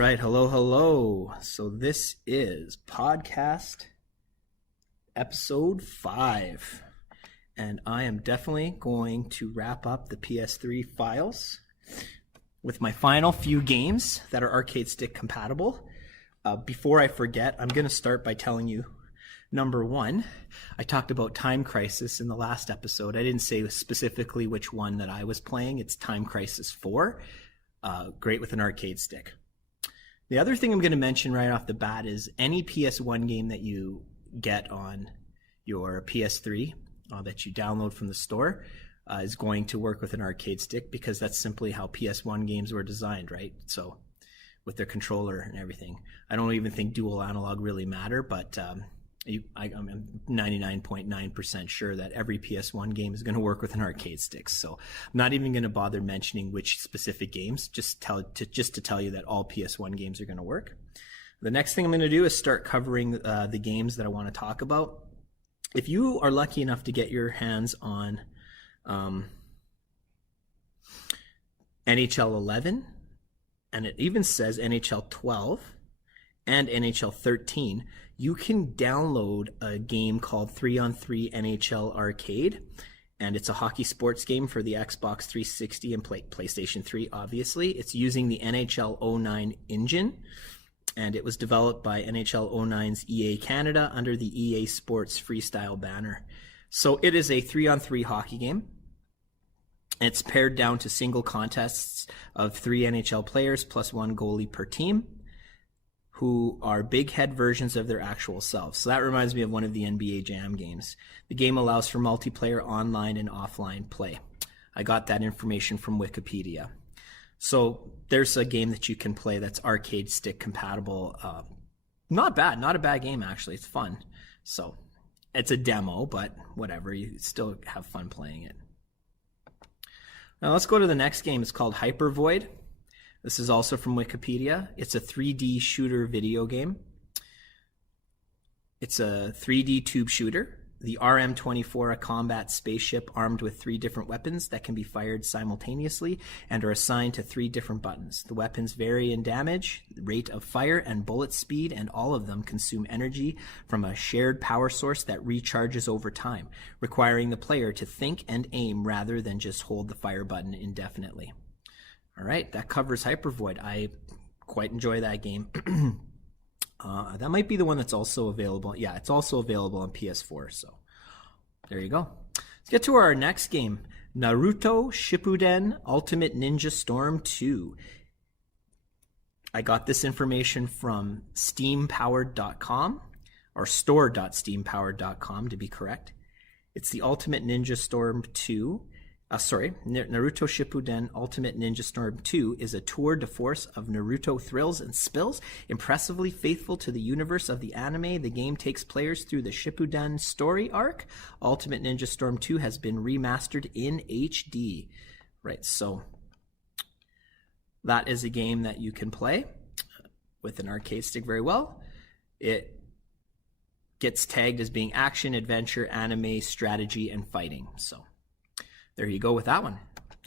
right, hello. So this is podcast episode 5, and I am definitely going to wrap up the PS3 files with my final few games that are arcade stick compatible. Before I forget, I'm going to start by telling you, number 1, I talked about Time Crisis in the last episode. I didn't say specifically which one that I was playing. It's Time Crisis 4, great with an arcade stick. The other thing I'm going to mention right off the bat is any PS1 game that you get on your PS3 that you download from the store is going to work with an arcade stick, because that's simply how PS1 games were designed, right? So with their controller and everything. I don't even think dual analog really matter, but I'm 99.9% sure that every PS1 game is going to work with an arcade stick. So I'm not even going to bother mentioning which specific games, just to tell you that all PS1 games are going to work. The next thing I'm going to do is start covering the games that I want to talk about. If you are lucky enough to get your hands on NHL 11, and it even says NHL 12 and NHL 13, you can download a game called 3-on-3 Nhl Arcade, and it's a hockey sports game for the Xbox 360 and PlayStation 3, obviously. It's using the NHL 09 engine, and it was developed by NHL 09's EA Canada under the EA Sports Freestyle banner. So it is a 3-on-3 hockey game. It's pared down to single contests of 3 NHL players plus 1 goalie per team, who are big head versions of their actual selves. So that reminds me of one of the NBA Jam games. The game allows for multiplayer online and offline play. I got that information from Wikipedia. So there's a game that you can play that's arcade stick compatible. Not bad, not a bad game actually. It's fun. So it's a demo, but whatever, you still have fun playing it. Now let's go to the next game. It's called Hypervoid. This is also from Wikipedia. It's a 3D shooter video game. It's a 3D tube shooter. The RM-24, a combat spaceship armed with 3 different weapons that can be fired simultaneously and are assigned to 3 different buttons. The weapons vary in damage, rate of fire, and bullet speed, and all of them consume energy from a shared power source that recharges over time, requiring the player to think and aim rather than just hold the fire button indefinitely. All right, that covers Hypervoid. I quite enjoy that game. That might be the one that's also available. Yeah, it's also available on PS4. So there you go. Let's get to our next game, Naruto Shippuden Ultimate Ninja Storm 2. I got this information from steampowered.com, or store.steampowered.com to be correct. It's the Ultimate Ninja Storm 2. Naruto Shippuden Ultimate Ninja Storm 2 is a tour de force of Naruto thrills and spills. Impressively faithful to the universe of the anime, the game takes players through the Shippuden story arc. Ultimate Ninja Storm 2 has been remastered in HD. Right, so that is a game that you can play with an arcade stick very well. It gets tagged as being action, adventure, anime, strategy, and fighting. So there you go with that one.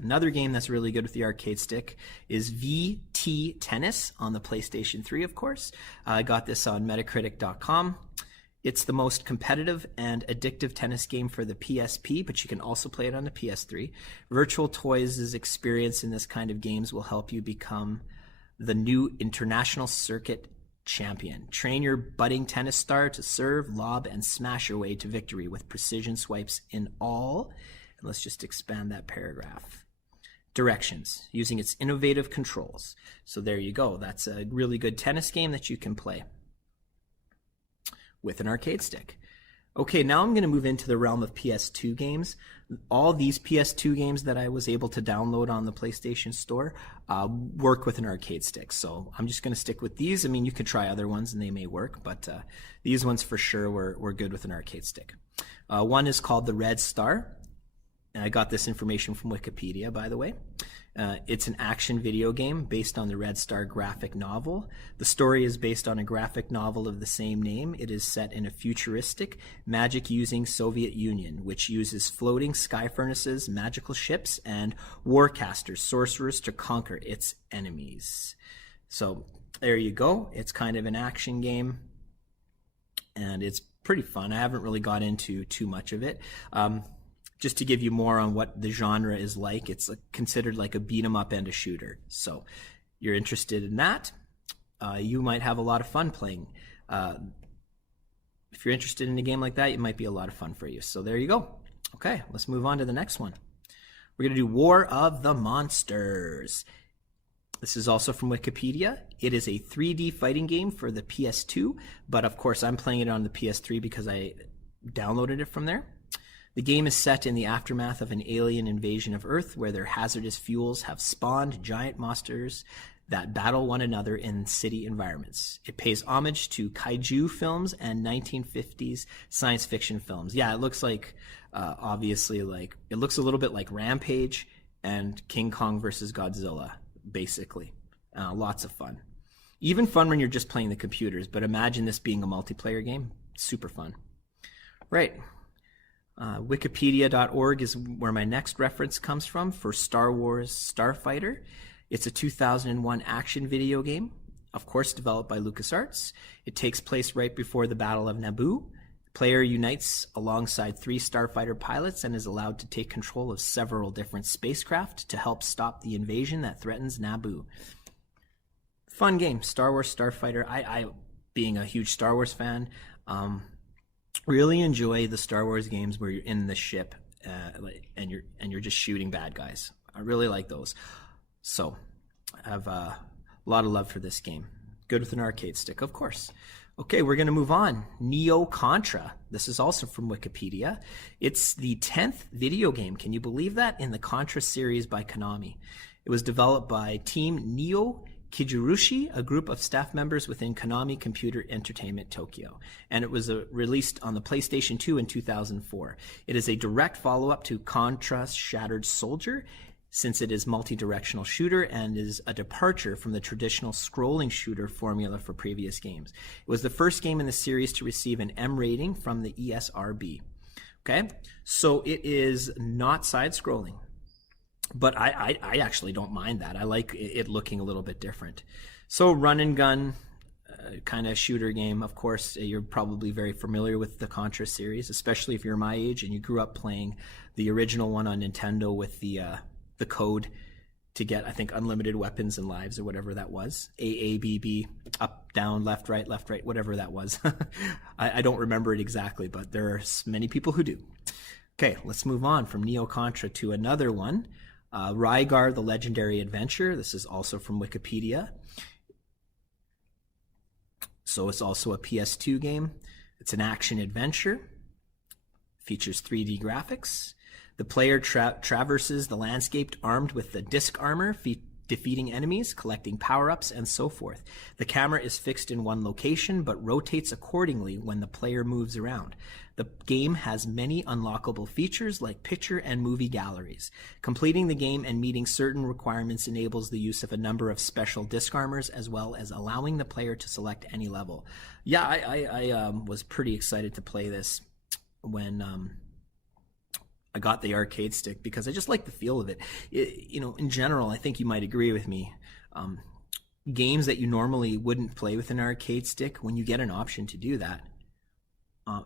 Another game that's really good with the arcade stick is VT Tennis on the PlayStation 3, of course. I got this on Metacritic.com. It's the most competitive and addictive tennis game for the PSP, but you can also play it on the PS3. Virtual Toys' experience in this kind of games will help you become the new international circuit champion. Train your budding tennis star to serve, lob, and smash your way to victory with precision swipes in all. Let's just expand that paragraph. Directions, using its innovative controls. So there you go. That's a really good tennis game that you can play with an arcade stick. Okay, now I'm going to move into the realm of PS2 games. All these PS2 games that I was able to download on the PlayStation Store work with an arcade stick. So I'm just going to stick with these. I mean, you could try other ones and they may work, but these ones for sure were good with an arcade stick. One is called the Red Star. And I got this information from Wikipedia, by the way. It's an action video game based on the Red Star graphic novel. The story is based on a graphic novel of the same name. It is set in a futuristic, magic-using Soviet Union, which uses floating sky furnaces, magical ships, and warcasters, sorcerers, to conquer its enemies. So there you go. It's kind of an action game, and it's pretty fun. I haven't really got into too much of it. Just to give you more on what the genre is like, it's considered like a beat 'em up and a shooter. So you're interested in that, you might have a lot of fun playing. If you're interested in a game like that, it might be a lot of fun for you. So there you go. Okay, let's move on to the next one. We're going to do War of the Monsters. This is also from Wikipedia. It is a 3D fighting game for the PS2, but of course I'm playing it on the PS3 because I downloaded it from there. The game is set in the aftermath of an alien invasion of Earth where their hazardous fuels have spawned giant monsters that battle one another in city environments. It pays homage to kaiju films and 1950s science fiction films. Yeah, it looks like, obviously, like, it looks a little bit like Rampage and King Kong versus Godzilla, basically. Lots of fun. Even fun when you're just playing the computers, but imagine this being a multiplayer game. Super fun. Right. Wikipedia.org is where my next reference comes from for Star Wars Starfighter. It's a 2001 action video game, of course developed by LucasArts. It takes place right before the Battle of Naboo. The player unites alongside 3 Starfighter pilots and is allowed to take control of several different spacecraft to help stop the invasion that threatens Naboo. Fun game, Star Wars Starfighter. I being a huge Star Wars fan, really enjoy the Star Wars games where you're in the ship and you're just shooting bad guys. I really like those. So I have a lot of love for this game. Good with an arcade stick, of course. Okay, we're going to move on. Contra. This is also from Wikipedia. It's the 10th video game. Can you believe that? In the Contra series by Konami. It was developed by Team Neo Kijirushi, a group of staff members within Konami Computer Entertainment Tokyo, and it was released on the PlayStation 2 in 2004. It is a direct follow-up to Contra Shattered Soldier, since it is multi-directional shooter and is a departure from the traditional scrolling shooter formula for previous games. It was the first game in the series to receive an M rating from the ESRB. Okay, so it is not side-scrolling. But I actually don't mind that. I like it looking a little bit different. So run and gun kind of shooter game. Of course, you're probably very familiar with the Contra series, especially if you're my age and you grew up playing the original one on Nintendo with the code to get, I think, unlimited weapons and lives or whatever that was. A, B, B, up, down, left, right, whatever that was. I don't remember it exactly, but there are many people who do. Okay, let's move on from Neo Contra to another one. Rygar, the Legendary Adventure. This is also from Wikipedia. So it's also a PS2 game. It's an action adventure. Features 3D graphics. The player traverses the landscape armed with the disc armor, defeating enemies, collecting power-ups, and so forth. The camera is fixed in one location, but rotates accordingly when the player moves around. The game has many unlockable features like picture and movie galleries. Completing the game and meeting certain requirements enables the use of a number of special disc armors, as well as allowing the player to select any level. Yeah, I was pretty excited to play this when I got the arcade stick because I just like the feel of it. In general, I think you might agree with me. Games that you normally wouldn't play with an arcade stick, when you get an option to do that,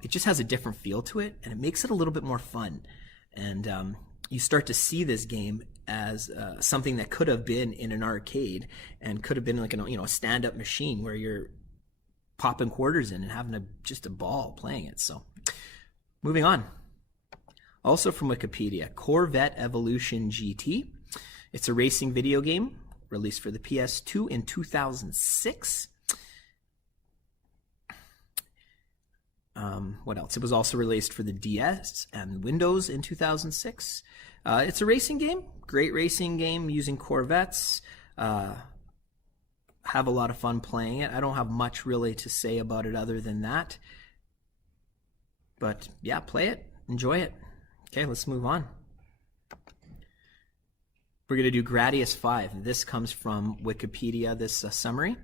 it just has a different feel to it, and it makes it a little bit more fun. And you start to see this game as something that could have been in an arcade and could have been like a stand-up machine where you're popping quarters in and having just a ball playing it. So, moving on. Also from Wikipedia, Corvette Evolution GT. It's a racing video game released for the PS2 in 2006. What else? It was also released for the DS and Windows in 2006. It's a racing game, great racing game using Corvettes. Have a lot of fun playing it. I don't have much really to say about it other than that. But yeah, play it, enjoy it. Okay, let's move on. We're going to do Gradius 5. This comes from Wikipedia, this summary.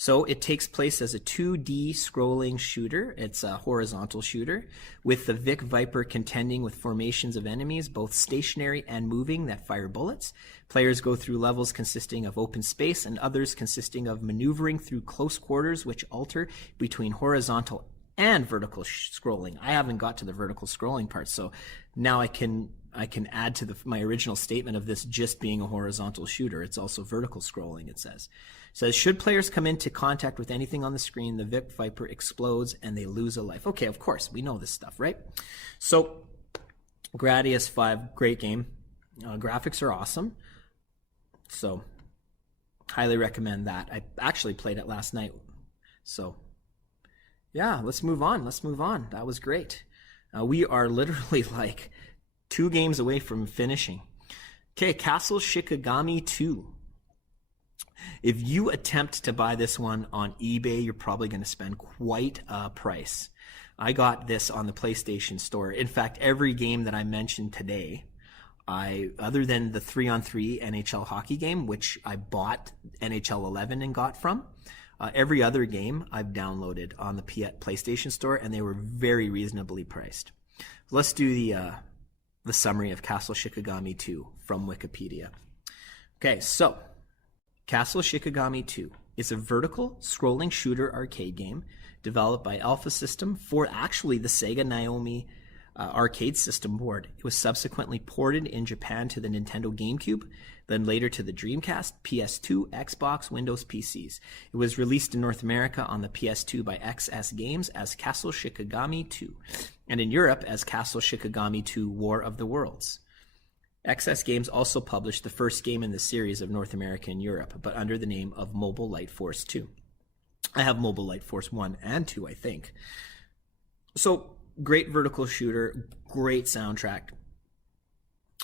So it takes place as a 2D scrolling shooter. It's a horizontal shooter with the Vic Viper contending with formations of enemies, both stationary and moving, that fire bullets. Players go through levels consisting of open space and others consisting of maneuvering through close quarters, which alter between horizontal and vertical scrolling. I haven't got to the vertical scrolling part, so now I can add to my original statement of this just being a horizontal shooter. It's also vertical scrolling, it says. It says, should players come into contact with anything on the screen, the Vic Viper explodes and they lose a life. Okay, of course, we know this stuff, right? So, Gradius 5, great game. Graphics are awesome. So, highly recommend that. I actually played it last night. So, yeah, let's move on. That was great. We are literally like 2 games away from finishing. Okay, Castle Shikigami 2. If you attempt to buy this one on eBay, you're probably going to spend quite a price. I got this on the PlayStation Store. In fact, every game that I mentioned today, other than the 3-on-3 NHL hockey game, which I bought NHL 11 and got from, every other game I've downloaded on the PlayStation Store, and they were very reasonably priced. Let's do the summary of Castle Shikigami 2 from Wikipedia. Okay, so Castle Shikigami 2 is a vertical scrolling shooter arcade game developed by Alpha System for actually the Sega Naomi arcade system board. It was subsequently ported in Japan to the Nintendo GameCube, then later to the Dreamcast, PS2, Xbox, Windows PCs. It was released in North America on the PS2 by XS Games as Castle Shikigami 2, and in Europe as Castle Shikigami 2 War of the Worlds. XS Games also published the first game in the series of North America and Europe, but under the name of Mobile Light Force 2. I have Mobile Light Force 1 and 2, I think. So, great vertical shooter, great soundtrack.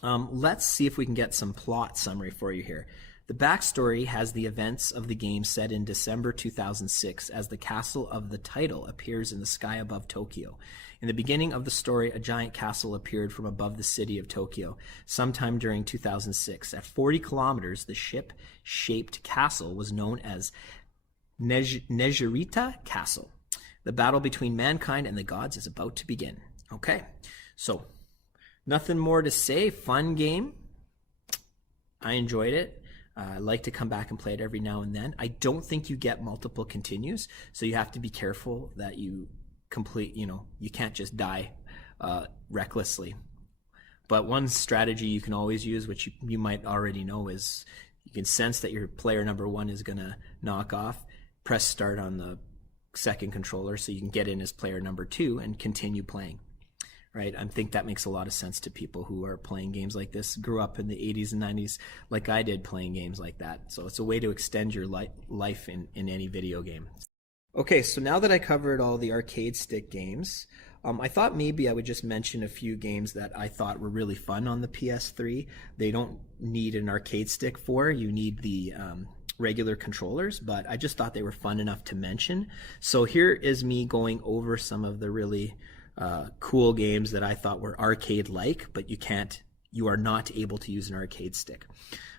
Let's see if we can get some plot summary for you here. The backstory has the events of the game set in December 2006 as the castle of the title appears in the sky above Tokyo. In the beginning of the story, a giant castle appeared from above the city of Tokyo sometime during 2006. At 40 kilometers, the ship-shaped castle was known as Nejirita Castle. The battle between mankind and the gods is about to begin. Okay, so nothing more to say. Fun game. I enjoyed it. I like to come back and play it every now and then. I don't think you get multiple continues, so you have to be careful that you complete, you can't just die recklessly. But one strategy you can always use, which you might already know, is you can sense that your player number 1 is going to knock off, press start on the second controller so you can get in as player number 2 and continue playing. Right? I think that makes a lot of sense to people who are playing games like this, grew up in the 80s and 90s like I did playing games like that. So it's a way to extend your life in any video game. Okay, so now that I covered all the arcade stick games, I thought maybe I would just mention a few games that I thought were really fun on the PS3. They don't need an arcade stick for. You need the regular controllers, but I just thought they were fun enough to mention. So here is me going over some of the really cool games that I thought were arcade-like, but you are not able to use an arcade stick.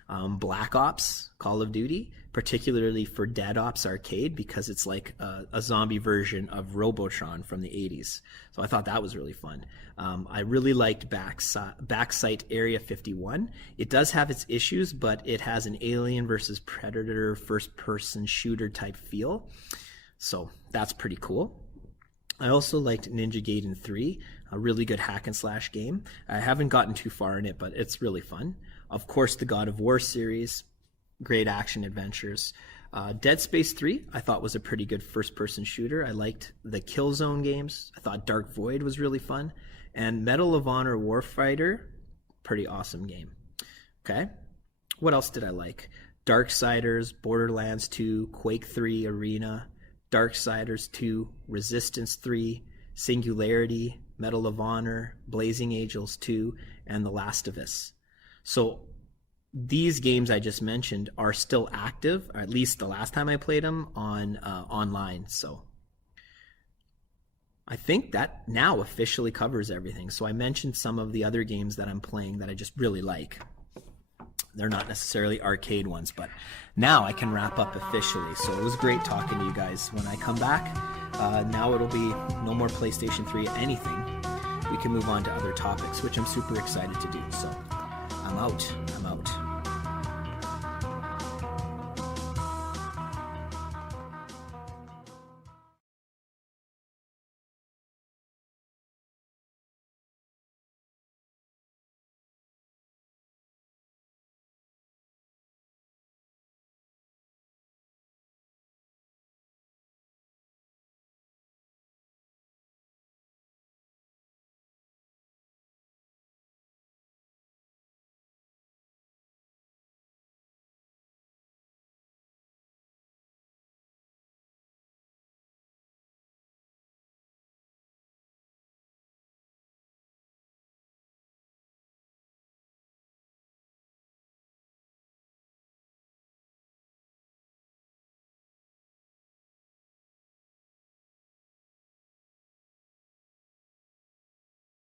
Black Ops, Call of Duty, particularly for Dead Ops Arcade, because it's like a zombie version of Robotron from the 80s. So I thought that was really fun. I really liked Backsite Area 51. It does have its issues, but it has an Alien versus Predator first-person shooter type feel. So that's pretty cool. I also liked Ninja Gaiden 3, a really good hack and slash game. I haven't gotten too far in it, but it's really fun. Of course, the God of War series, great action adventures. Dead Space 3, I thought was a pretty good first-person shooter. I liked the Killzone games. I thought Dark Void was really fun. And Medal of Honor Warfighter, pretty awesome game. Okay, what else did I like? Darksiders, Borderlands 2, Quake 3 Arena, Darksiders 2, Resistance 3, Singularity, Medal of Honor, Blazing Angels 2, and The Last of Us. So these games I just mentioned are still active, or at least the last time I played them on online. So I think that now officially covers everything. So I mentioned some of the other games that I'm playing that I just really like. They're not necessarily arcade ones, but now I can wrap up officially. So it was great talking to you guys. When I come back, now it'll be no more PlayStation 3 anything. We can move on to other topics, which I'm super excited to do. So I'm out.